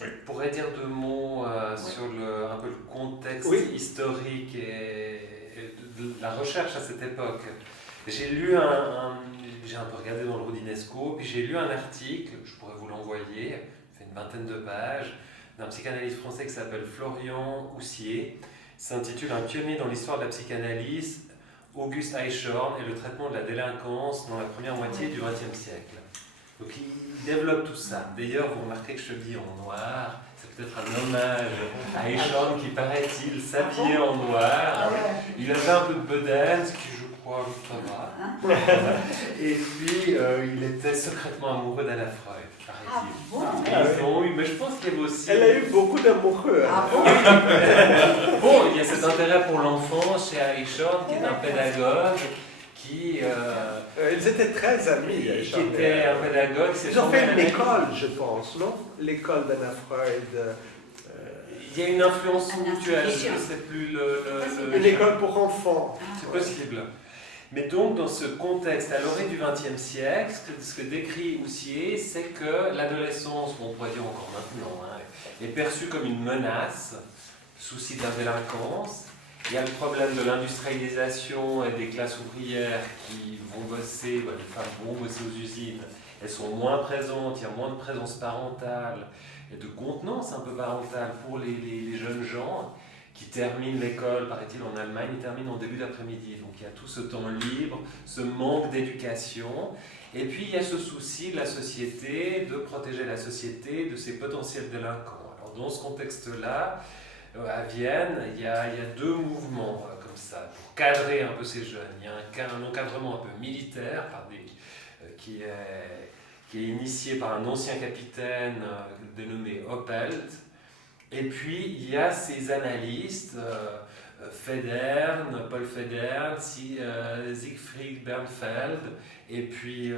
Oui. pourrais dire deux mots sur un peu le contexte historique et de la recherche à cette époque. J'ai lu j'ai un peu regardé dans le Roudinesco, puis j'ai lu un article, je pourrais vous l'envoyer, il fait une vingtaine de pages, d'un psychanalyste français qui s'appelle Florian Houssier. Il s'intitule Un pionnier dans l'histoire de la psychanalyse, Auguste Eichhorn et le traitement de la délinquance dans la première moitié du XXe siècle. Donc il développe tout ça. D'ailleurs, vous remarquez que je dis en noir, c'est peut-être un hommage à Eichhorn qui, paraît-il, s'habillait en noir. Il avait un peu de bedaine, ce qui, je crois, ça va. Et puis, il était secrètement amoureux d'Anna Freud, paraît-il. Mais je pense qu'il y avait aussi... Elle a eu beaucoup d'amoureux. Bon, il y a cet intérêt pour l'enfant chez Eichhorn, qui est un pédagogue, ils étaient très amis. Qui était un pédagogue. Ils ont fait une école, je pense, non? L'école d'Anna Freud. Il y a une influence mutuelle, je ne sais plus une école pour enfants. C'est possible. Mais donc, dans ce contexte, à l'orée du XXe siècle, ce que décrit Houssier, c'est que l'adolescence, on pourrait dire encore maintenant, est perçue comme une menace, souci de la délinquance. Il y a le problème de l'industrialisation et des classes ouvrières qui vont bosser, les femmes vont bosser aux usines, elles sont moins présentes, il y a moins de présence parentale et de contenance un peu parentale pour les jeunes gens qui terminent l'école, paraît-il en Allemagne, ils terminent en début d'après-midi. Donc il y a tout ce temps libre, ce manque d'éducation, et puis il y a ce souci de la société, de protéger la société de ses potentiels délinquants. Alors dans ce contexte-là, à Vienne, il y a deux mouvements comme ça, pour cadrer un peu ces jeunes. Il y a un encadrement un peu militaire qui est initié par un ancien capitaine dénommé Oppelt. Et puis il y a ces analystes, Paul Federn, Siegfried Bernfeld et puis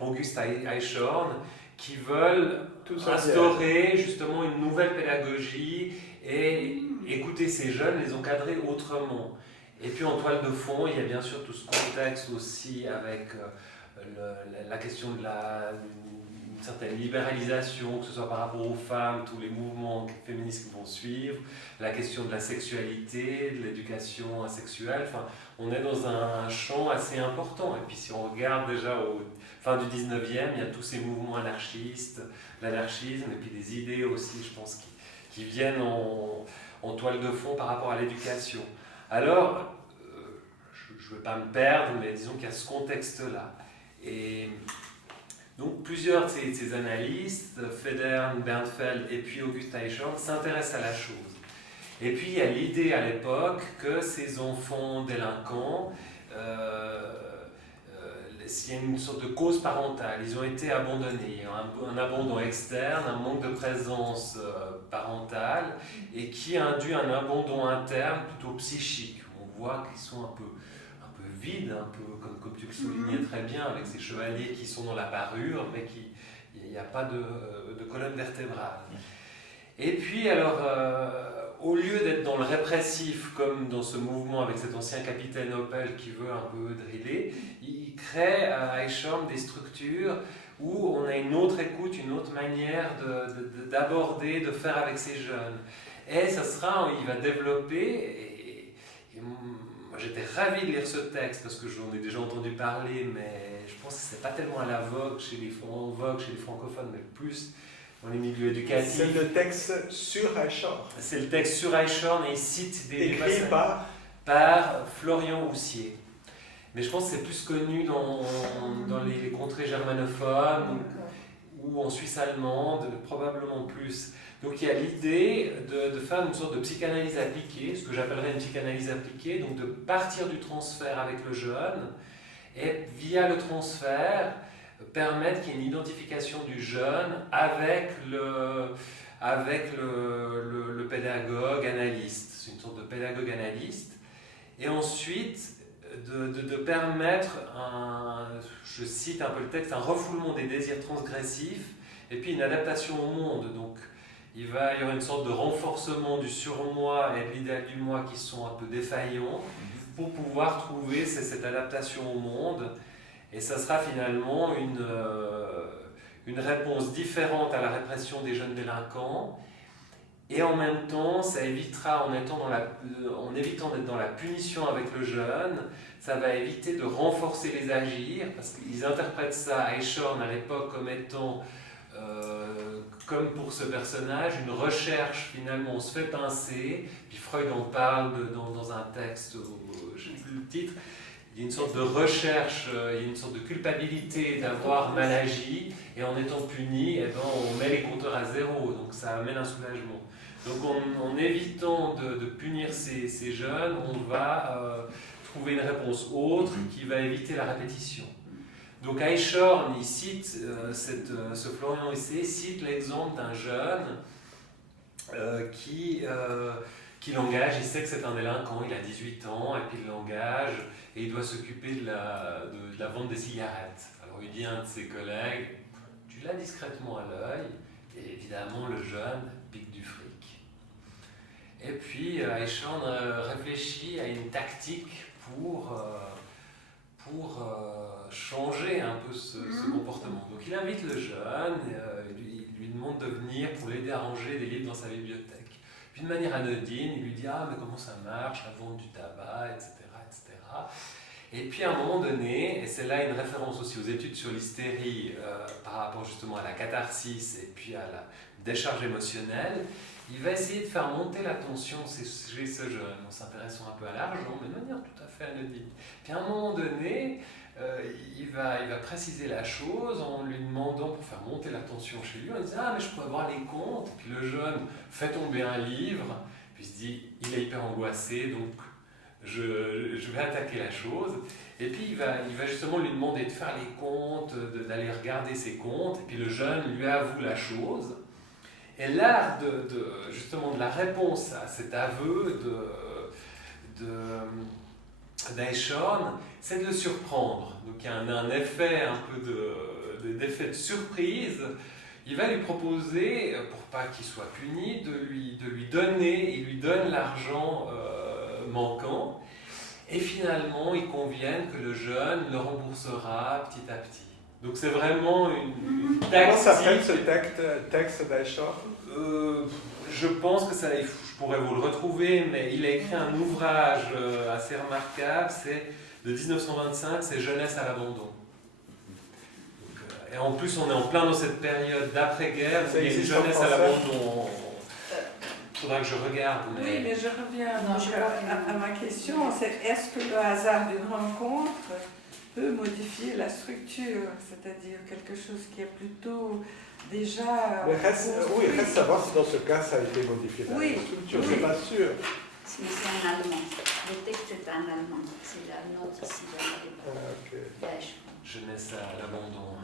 Auguste Eichhorn, qui veulent instaurer justement une nouvelle pédagogie et écouter ces jeunes, les encadrer autrement. Et puis en toile de fond, il y a bien sûr tout ce contexte aussi avec la question de une certaine libéralisation, que ce soit par rapport aux femmes, tous les mouvements féministes qui vont suivre, la question de la sexualité, de l'éducation sexuelle. Enfin, on est dans un champ assez important. Et puis si on regarde déjà au fin du 19e, il y a tous ces mouvements anarchistes, l'anarchisme, et puis des idées aussi, je pense, qui viennent en toile de fond par rapport à l'éducation. Alors, je ne veux pas me perdre, mais disons qu'il y a ce contexte-là. Et donc, plusieurs de ces analystes, Federn, Bernfeld et puis Auguste Eichhorn, s'intéressent à la chose. Et puis, il y a l'idée à l'époque que ces enfants délinquants, s'il y a une sorte de cause parentale, ils ont été abandonnés, il y a un abandon externe, un manque de présence parentale, et qui induit un abandon interne plutôt psychique. On voit qu'ils sont un peu vides, un peu comme tu le soulignais très bien, avec ces chevaliers qui sont dans la parure, mais il n'y a pas de colonne vertébrale. Et puis alors, au lieu d'être dans le répressif, comme dans ce mouvement avec cet ancien capitaine Oppel qui veut un peu driller, il crée à Eichhorn des structures où on a une autre écoute, une autre manière d'aborder, de faire avec ces jeunes. Et il va développer, et moi j'étais ravi de lire ce texte parce que j'en ai déjà entendu parler, mais je pense que c'est pas tellement à la vogue chez les francophones, mais plus dans les milieux éducatifs. C'est le texte sur Eichhorn. C'est le texte sur Eichhorn et il cite des passages par Florian Houssier. Mais je pense que c'est plus connu dans les contrées germanophones ou en Suisse allemande, probablement plus. Donc il y a l'idée de faire une sorte de psychanalyse appliquée, ce que j'appellerais une psychanalyse appliquée, donc de partir du transfert avec le jeune et via le transfert permettre qu'il y ait une identification du jeune avec le pédagogue analyste. C'est une sorte de pédagogue analyste. Et ensuite, de permettre, je cite un peu le texte, un refoulement des désirs transgressifs et puis une adaptation au monde. Donc, il va y avoir une sorte de renforcement du surmoi et de l'idéal du moi qui sont un peu défaillants pour pouvoir trouver cette adaptation au monde. Et ça sera finalement une réponse différente à la répression des jeunes délinquants. Et en même temps, ça évitera, en évitant d'être dans la punition avec le jeune, ça va éviter de renforcer les agirs, parce qu'ils interprètent ça, Eichhorn à l'époque, comme étant, comme pour ce personnage, une recherche finalement, on se fait pincer, puis Freud en parle dans un texte, je ne sais plus le titre, il y a une sorte de recherche, il y a une sorte de culpabilité d'avoir mal agi, et en étant puni, eh ben, on met les compteurs à zéro, donc ça amène un soulagement. Donc en évitant de punir ces jeunes, on va trouver une réponse autre qui va éviter la répétition. Donc Eichhorn, il cite, ce Florian Hessé cite l'exemple d'un jeune qui l'engage, il sait que c'est un délinquant, il a 18 ans, et puis il l'engage, et il doit s'occuper de la vente des cigarettes. Alors il dit à un de ses collègues, tu l'as discrètement à l'œil, et évidemment le jeune pique du fric. Et puis Eichhorn réfléchit à une tactique pour changer un peu ce comportement. Donc il invite le jeune, il lui demande de venir pour l'aider à ranger des livres dans sa bibliothèque. Puis de manière anodine, il lui dit « Ah, mais comment ça marche, la vente du tabac, etc. etc. » Et puis à un moment donné, et c'est là une référence aussi aux études sur l'hystérie par rapport justement à la catharsis et puis à la décharge émotionnelle, il va essayer de faire monter la tension chez ce jeune, en s'intéressant un peu à l'argent, mais de manière tout à fait anodine. Puis à un moment donné, il va préciser la chose en lui demandant, pour faire monter la tension chez lui, en disant « Ah, mais je peux avoir les comptes ?» Et puis le jeune fait tomber un livre, puis il se dit « Il est hyper angoissé, donc je vais attaquer la chose. » Et puis il va justement lui demander de faire les comptes, d'aller regarder ses comptes, et puis le jeune lui avoue la chose. Et l'art justement de la réponse à cet aveu d'Eichhorn, c'est de le surprendre. Donc il y a un effet un peu d'effet de surprise. Il va lui proposer, pour pas qu'il soit puni, de lui donner, il lui donne l'argent manquant. Et finalement, ils conviennent que le jeune le remboursera petit à petit. Donc c'est vraiment une tactique. Comment s'appelle ce texte d'Eichhorn? Je pense que je pourrais vous le retrouver, mais il a écrit un ouvrage assez remarquable, c'est de 1925, c'est Jeunesse à l'abandon. Et en plus, on est en plein dans cette période d'après-guerre, où il y a une jeunesse à l'abandon. Il faudra que je regarde. Mais... Oui, mais je reviens à ma question, c'est est-ce que le hasard d'une rencontre peut modifier la structure, c'est-à-dire quelque chose qui est plutôt déjà... Mais reste savoir si dans ce cas ça a été modifié dans la structure, c'est pas sûr. Si c'est en allemand. Le texte est en allemand. C'est la note ici dans la Jeunesse à l'abandon.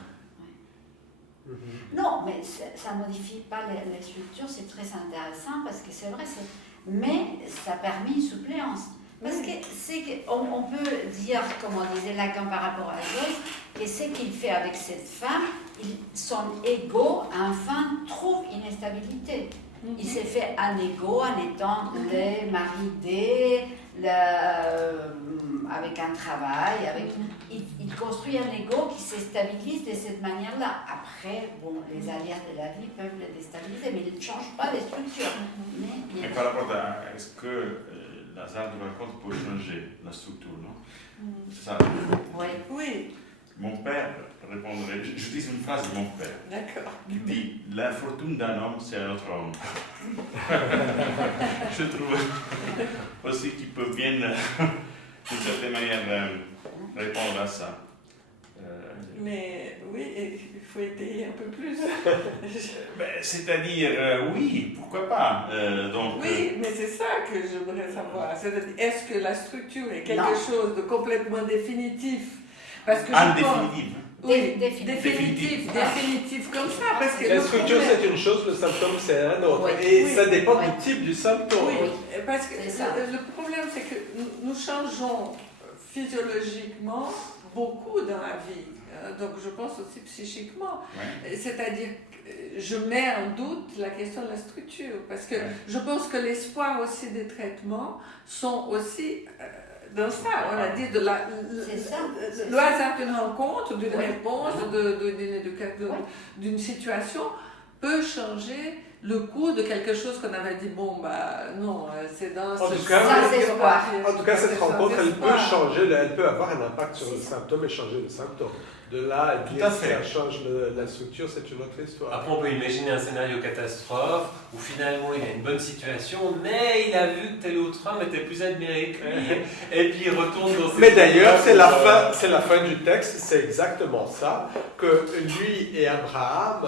Non, mais ça ne modifie pas les structures, c'est très intéressant parce que c'est vrai, mais ça permet une suppléance. Parce qu'on peut dire, comme on disait Lacan par rapport à Joyce, que ce qu'il fait avec cette femme, son ego, enfin, trouve une stabilité. Il s'est fait un ego en étant le mari avec un travail, il construit un ego qui se stabilise de cette manière-là. Après, bon, les aléas de la vie peuvent le déstabiliser, mais il ne change pas les structures. Mais par rapport à est-ce que l'hasard de rencontre peut changer la structure, non? C'est ça? Oui. Mon père répondrait, je dis une phrase de mon père, D'accord. qui dit « La fortune d'un homme, c'est un autre homme ». Je trouve aussi qu'il peut bien, d'une certaine manière, répondre à ça. Mais oui, il faut étayer un peu plus. C'est-à-dire, oui, pourquoi pas. Oui, mais c'est ça que j'aimerais savoir. C'est-à-dire, est-ce que la structure est quelque chose de complètement définitif? Parce que définitif. Oui, définitif comme ça. Parce que la structure c'est une chose, le symptôme c'est un autre. Et ça dépend du type du symptôme. Oui, parce que le problème c'est que nous changeons physiologiquement beaucoup dans la vie. Donc je pense aussi psychiquement. C'est-à-dire que je mets en doute la question de la structure. Parce que je pense que l'espoir aussi des traitements sont aussi dans ça. On a dit de le hasard d'une rencontre, d'une réponse, d'une situation peut changer le cours de quelque chose qu'on avait dit, non, c'est dans ce En tout cas, cette rencontre, elle peut changer, elle peut avoir un impact sur le symptôme et changer le symptôme. De là à dire que ça change la structure, c'est une autre histoire. Après, on peut imaginer un scénario catastrophe où finalement il a une bonne situation, mais il a vu que tel autre homme était plus admiré que lui, et puis il retourne dans ses... Mais d'ailleurs, c'est la fin du texte, c'est exactement ça, que lui et Abraham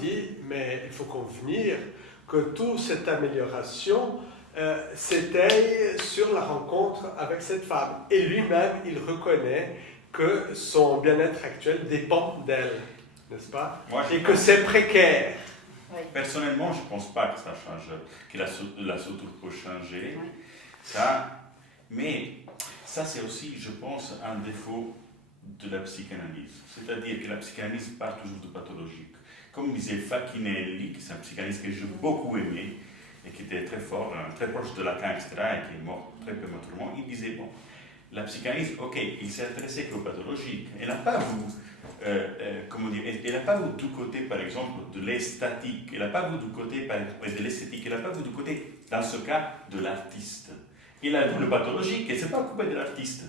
dit, mais il faut convenir que toute cette amélioration s'étaye sur la rencontre avec cette femme. Et lui-même, il reconnaît que son bien-être actuel dépend d'elle, n'est-ce pas? Et que c'est précaire. Oui. Personnellement, je ne pense pas que ça change, que la structure peut changer. Oui. Ça, mais ça, c'est aussi, je pense, un défaut de la psychanalyse. C'est-à-dire que la psychanalyse part toujours de pathologique. Comme disait Facchinelli, qui est un psychanalyste que j'ai beaucoup aimé, et qui était très fort, très proche de Lacan, etc., et qui est mort très prématurément, il disait, la psychanalyse, ok, il s'est intéressé qu'aux pathologiques. Elle n'a pas vu, elle n'a pas vu du côté, par exemple, de l'esthétique. Elle n'a pas vu du côté de l'esthétique. Elle n'a pas vu du côté, dans ce cas, de l'artiste. Il a vu le pathologique et ne s'est pas occupé de l'artiste.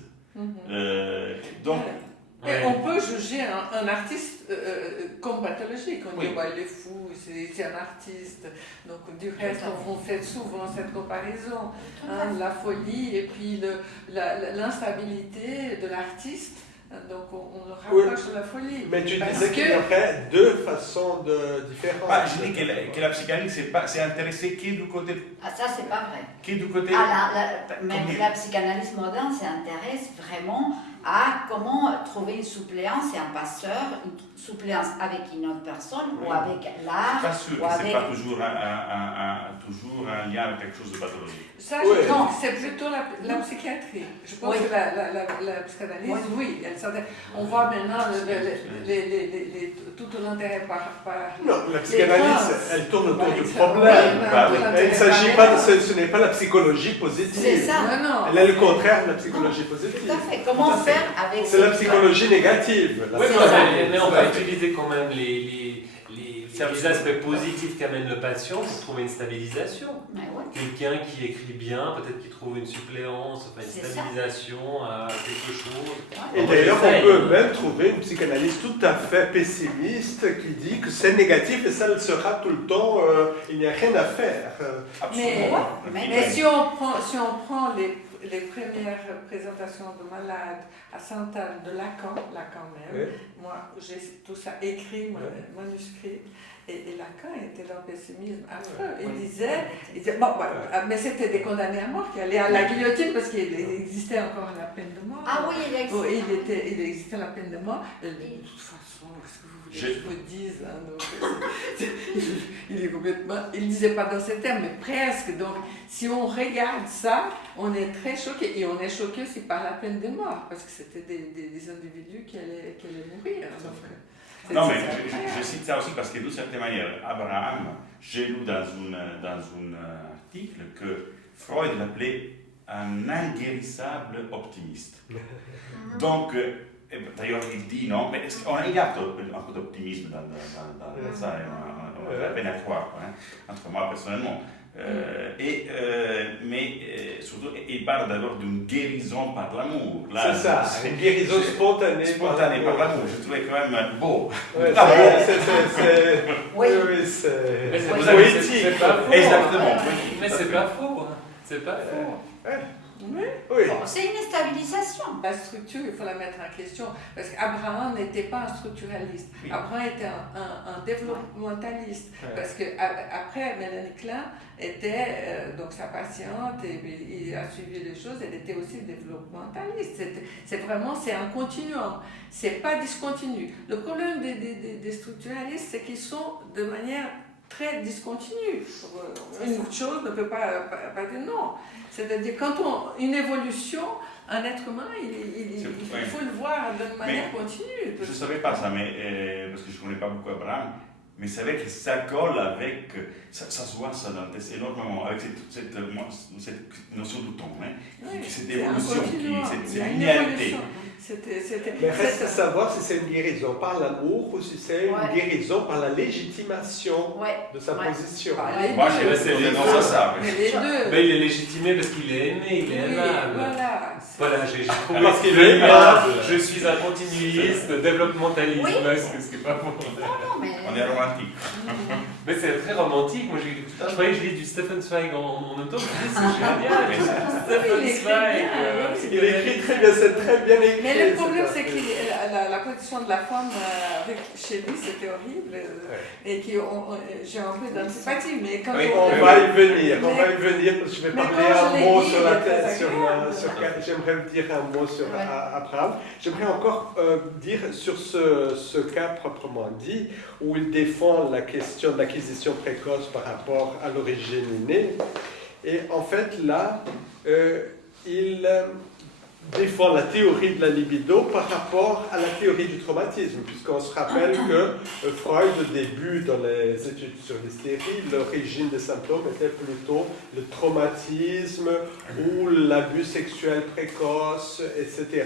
Et on peut juger un artiste comme pathologique. On dit, il est fou, c'est un artiste. Donc, du reste, on fait souvent cette comparaison. La folie et puis l'instabilité de l'artiste. Donc, on le rapproche de la folie. Mais tu disais qu'il y aurait deux façons différentes. Je dis que la psychanalyse c'est intéressé qui du côté... ça, c'est pas vrai. Qui du côté... Même la psychanalyse moderne s'intéresse vraiment à comment trouver une suppléance et un passeur, une suppléance avec une autre personne ou avec l'art. Je suis pas sûr que ce n'est pas toujours un lien avec quelque chose de pathologique. Ça, je pense que c'est plutôt la psychiatrie. Je pense que la psychanalyse, on voit maintenant tout l'intérêt par... Non, la psychanalyse, elle tourne autour du problème. Il ne s'agit pas, ce n'est pas la psychologie positive. C'est ça. Non. Elle est le contraire de la psychologie positive. Tout à fait. Comment faire avec... C'est la psychologie négative. Mais on va utiliser quand même les aspects positifs qu'amène le patient pour trouver une stabilisation. Quelqu'un qui écrit bien, peut-être qu'il trouve une suppléance, une stabilisation à quelque chose. Et d'ailleurs, on peut même trouver une psychanalyse tout à fait pessimiste qui dit que c'est négatif et ça le sera tout le temps, il n'y a rien à faire. Mais si on prend les premières présentations de malades à Sainte-Anne de Lacan même, moi j'ai tout ça écrit, manuscrit, et Lacan était dans le pessimisme affreux. Il disait mais c'était des condamnés à mort qui allaient à la guillotine parce qu'il existait encore la peine de mort. Ah oui, il existait la peine de mort. De toute façon, qu'est-ce que vous voulez que je vous dise, il est complètement... Il ne disait pas dans ces termes, mais presque. Donc, si on regarde ça, on est très choqué. Et on est choqué aussi par la peine de mort, parce que c'était des individus qui allaient mourir. Donc, non, mais je cite ça aussi parce que d'une certaine manière, Abraham, j'ai lu dans un article que Freud l'appelait un inguérissable optimiste. Donc, d'ailleurs, il dit non, mais il y a un peu d'optimisme dans ça, on a la peine à croire, en tout cas moi personnellement. Mais surtout, il parle d'abord d'une guérison par l'amour. C'est ça, une guérison spontanée par l'amour. Je trouvais quand même beau. C'est poétique. C'est pas faux. Exactement. Mais c'est pas faux. C'est pas faux. Oui. C'est une stabilisation. La structure, il faut la mettre en question, parce qu'Abraham n'était pas un structuraliste. Oui. Abraham était un développementaliste, parce qu'après, Mélanie Klein était donc sa patiente, et il a suivi les choses, elle était aussi développementaliste. C'est un continuum, c'est pas discontinu. Le problème des structuralistes, c'est qu'ils sont de manière très discontinue. Une chose ne peut pas dire non. C'est-à-dire, quand une évolution, un être humain, il faut le voir de manière continue. Je ne savais pas ça, mais, parce que je ne connais pas beaucoup Abraham, Mais c'est vrai que ça colle avec, ça se voit ça dans le texte énormément, avec cette notion du temps, cette évolution, cette linéarité. Mais reste à savoir si c'est une guérison par l'amour ou si c'est une guérison par la légitimation de sa position. Moi, j'ai resté dans ça. Mais les deux. Ben, il est légitimé parce qu'il est aimé, il est aimable. Voilà, j'ai trouvé Parce qu'il qu'il est est aimable. aimable. Je suis un continuiste, développementaliste, ce qui n'est pas bon. On est romantique. Mais c'est très romantique. Moi, je croyais que je lis du Stefan Zweig en même temps. Je me dis, c'est génial. Stefan Zweig. Il écrit très bien, c'est très bien écrit. Mais le problème, c'est que la position de la femme chez lui, c'était horrible. Et que j'ai un peu d'antipathie. Mais quand on va y venir, parce que je vais parler un mot j'aimerais dire un mot sur Abraham. J'aimerais encore dire sur ce cas proprement dit, où il défend la question de l'acquisition précoce par rapport à l'origine innée. Et en fait, là, il défend la théorie de la libido par rapport à la théorie du traumatisme, puisqu'on se rappelle que Freud, au début, dans les études sur l'hystérie, l'origine des symptômes était plutôt le traumatisme ou l'abus sexuel précoce, etc.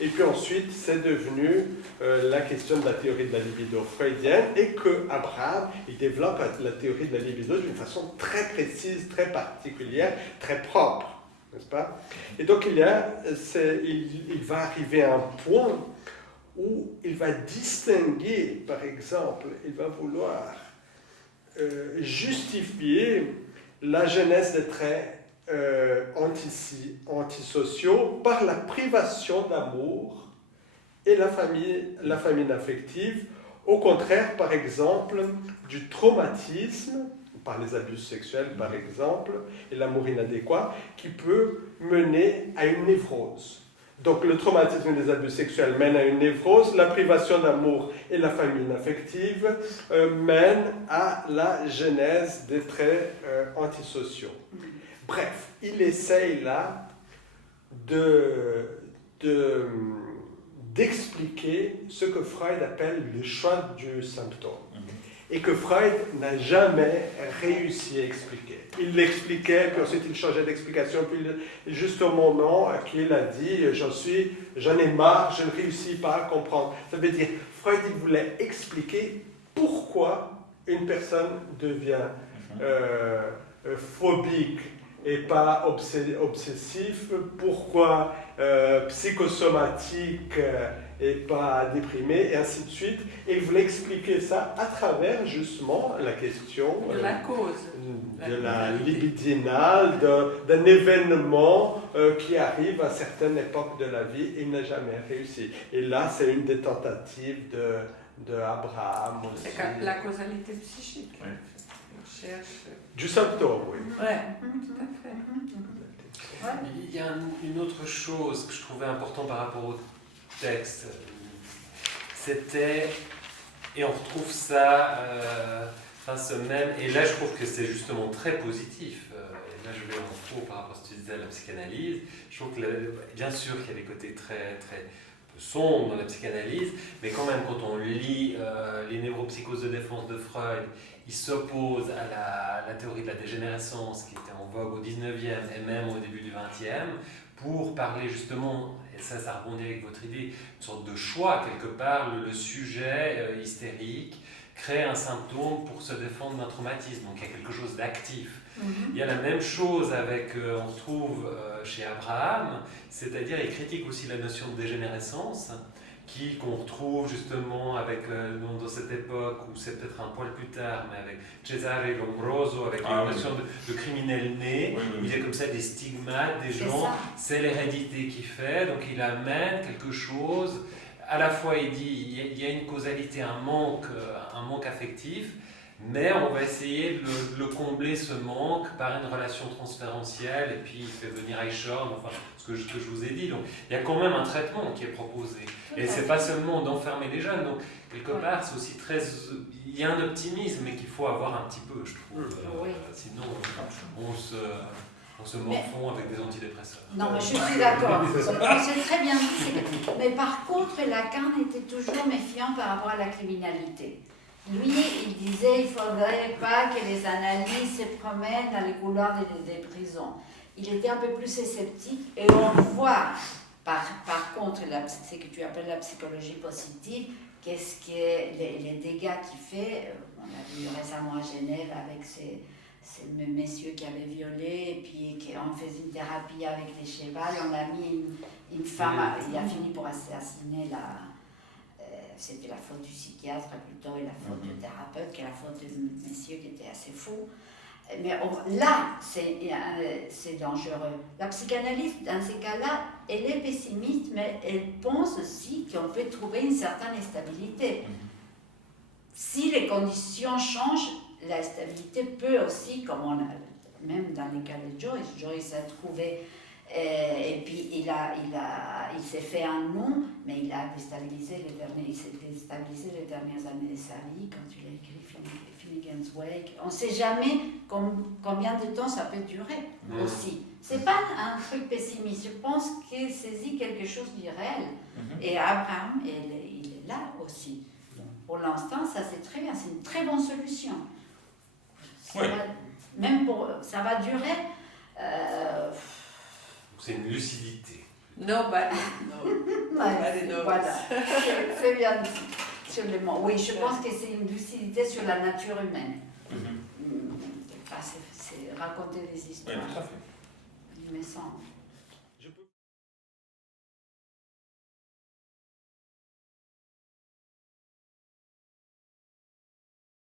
Et puis ensuite, c'est devenu la question de la théorie de la libido freudienne, et que Abraham, il développe la théorie de la libido d'une façon très précise, très particulière, très propre. N'est-ce pas? Et donc il va arriver à un point où il va distinguer, par exemple, il va vouloir justifier la genèse des traits antisociaux par la privation d'amour et la famine affective, au contraire, par exemple, du traumatisme, par les abus sexuels, par exemple, et l'amour inadéquat, qui peut mener à une névrose. Donc le traumatisme et les abus sexuels mènent à une névrose, la privation d'amour et la famine affective mènent à la genèse des traits antisociaux. Bref, il essaye là d'expliquer ce que Freud appelle le choix du symptôme. Et que Freud n'a jamais réussi à expliquer. Il l'expliquait, puis ensuite il changeait d'explication, puis juste au moment qu'il a dit « j'en ai marre, je ne réussis pas à comprendre ». Ça veut dire, Freud il voulait expliquer pourquoi une personne devient phobique et pas obsessif, pourquoi psychosomatique et pas déprimé, et ainsi de suite. Et il voulait expliquer ça à travers justement la question de la cause, de la libidinale, d'un événement qui arrive à certaines époques de la vie et il n'a jamais réussi. Et là, c'est une des tentatives de Abraham aussi. C'est la causalité psychique. Oui. On cherche... Du symptôme, oui. Oui, tout à fait. Il y a une autre chose que je trouvais important par rapport au texte, c'était, et on retrouve ça, ce même, et là je trouve que c'est justement très positif, et là je vais en faux par rapport à ce que tu disais à la psychanalyse, je trouve que bien sûr qu'il y a des côtés très, très sombres dans la psychanalyse, mais quand même quand on lit les neuropsychoses de défense de Freud, il s'oppose à la théorie de la dégénérescence qui était en vogue au 19e et même au début du 20e, pour parler justement, et ça rebondit avec votre idée, une sorte de choix quelque part, le sujet hystérique crée un symptôme pour se défendre d'un traumatisme, donc il y a quelque chose d'actif. Il y a la même chose avec, on retrouve chez Abraham, c'est-à-dire il critique aussi la notion de dégénérescence, qu'on retrouve justement avec, dans cette époque, où c'est peut-être un poil plus tard, mais avec Cesare Lombroso, avec la notion de criminel né, il y a comme ça des stigmates, des gens, c'est l'hérédité qui fait, donc il amène quelque chose, à la fois il dit, il y a une causalité, un manque affectif, mais on va essayer de le combler ce manque par une relation transférentielle, et puis il fait venir Eichhorn, enfin ce que je vous ai dit. Donc il y a quand même un traitement qui est proposé. Et c'est pas seulement d'enfermer les jeunes. Donc quelque part, c'est aussi très. Il y a un optimisme, mais qu'il faut avoir un petit peu, je trouve. Sinon, on se morfond avec des antidépresseurs. Non, mais je suis d'accord. C'est très bien dit. Mais par contre, Lacan était toujours méfiant par rapport à la criminalité. Lui, il disait qu'il ne faudrait pas que les analyses se promènent dans les couloirs des prisons. Il était un peu plus sceptique et on voit, par contre, ce que tu appelles la psychologie positive, qu'est-ce que les dégâts qu'il fait. On l'a vu récemment à Genève avec ces messieurs qui avaient violé et puis qu'on faisait une thérapie avec les chevals. On a mis une femme, il a fini pour assassiner c'était la faute du psychiatre plutôt et la faute du thérapeute que la faute du monsieur qui était assez fou. Mais là, c'est dangereux. La psychanalyse, dans ces cas-là, elle est pessimiste, mais elle pense aussi qu'on peut trouver une certaine stabilité. Si les conditions changent, la stabilité peut aussi, comme on a, même dans les cas de Joyce a trouvé, et puis il s'est fait un nom, mais il s'est déstabilisé les dernières années de sa vie quand il a écrit Finnegan's Wake. On ne sait jamais combien de temps ça peut durer aussi. C'est pas un truc pessimiste. Je pense qu'il saisit quelque chose du réel. Et Abraham, il est là aussi. Pour l'instant, ça c'est très bien. C'est une très bonne solution. Ça va durer. C'est une lucidité. Nobody knows. Voilà, c'est bien dit. Absolument. Oui, je pense que c'est une lucidité sur la nature humaine. C'est raconter des histoires. Oui, tout à fait. Il me semble.